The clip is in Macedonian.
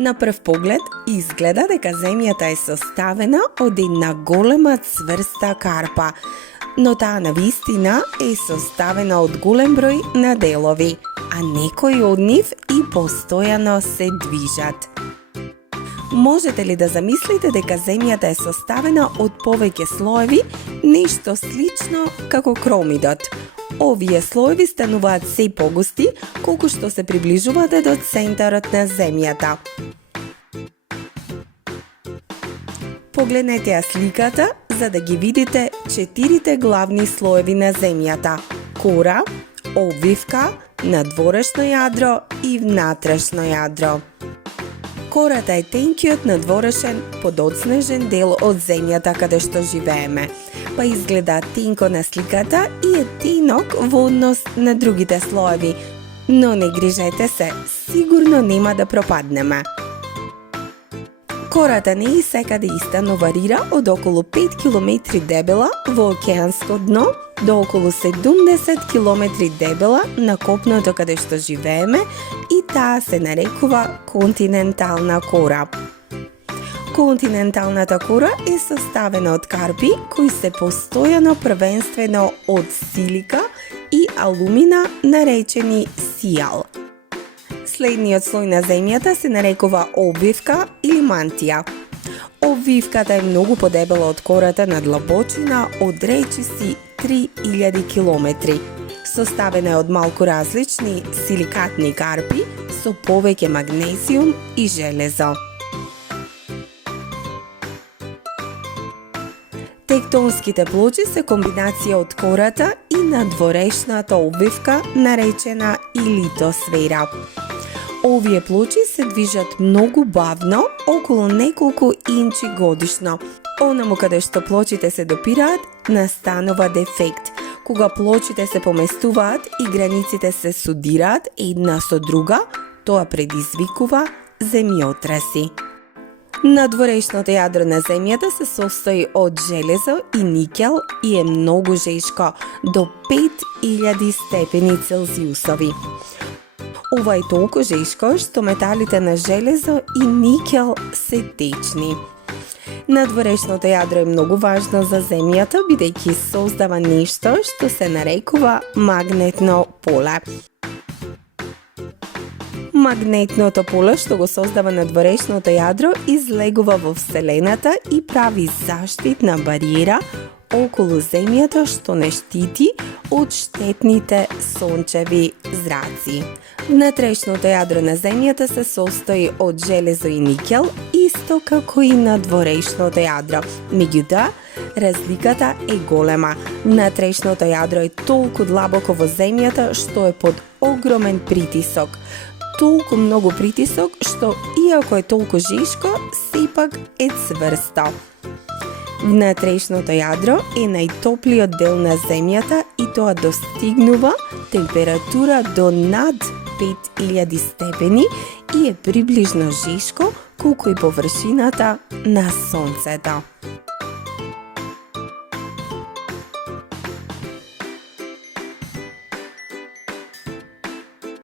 На прв поглед изгледа дека земјата е составена од една голема цврста карпа, но таа навистина е составена од голем број на делови, а некои од нив и постојано се движат. Можете ли да замислите дека земјата е составена од повеќе слоеви, нешто слично како кромидот? Овие слоеви стануваат се погусти колку што се приближувате до центарот на земјата. Погледнете ја сликата за да ги видите 4 главни слоеви на земјата: кора, обвивка, надворешно јадро и внатрешно јадро. Кората е тенкиот надворешен подоцнежен дел од земјата каде што живееме, па изгледа тенко на сликата и е тенок во однос на другите слоеви, но не грижете се, сигурно нема да пропаднеме. Кората не е секаде иста, но варира од околу 5 км дебела во океанско дно до околу 70 км дебела на копното каде што живееме и таа се нарекува континентална кора. Континенталната кора е составена од карпи кои се постојано првенствено од силика и алумина наречени сијал. Следниот слој на земјата се нарекува обвивка или мантија. Обвивката е многу подебела од кората на длабочина од речиси 3000 км. Составена е од малку различни силикатни карпи со повеќе магнезиум и железо. Тектонските плочи се комбинација од кората и надворешната обвивка наречена и литосфера. Овие плочи се движат многу бавно, околу неколку инчи годишно. Онаму каде што плочите се допираат, настанува дефект. Кога плочите се поместуваат и границите се судираат една со друга, тоа предизвикува земјотреси. Надворешното јадро на земјата се состои од железо и никел и е многу жешко, до 5000 степени Целзиусови. Ова е толку жешко што металите на железо и никел се течни. Надворешното јадро е многу важно за земјата, бидејќи создава нешто што се нарекува магнетно поле. Магнетното поле што го создава надворешното јадро излегува во Вселената и прави заштитна бариера околу земјата што не штити од штетните сончеви зраци. Внатрешното јадро на земјата се состои од железо и никел, исто како и надворешното јадро. Меѓутоа, разликата е голема. Внатрешното јадро е толку длабоко во земјата што е под огромен притисок. Толку многу притисок што, иако е толку жешко, сепак е цврсто. Внатрешното јадро е најтоплиот дел на земјата и тоа достигнува температура до над 5000 степени и е приближно жешко колку и површината на сонцето.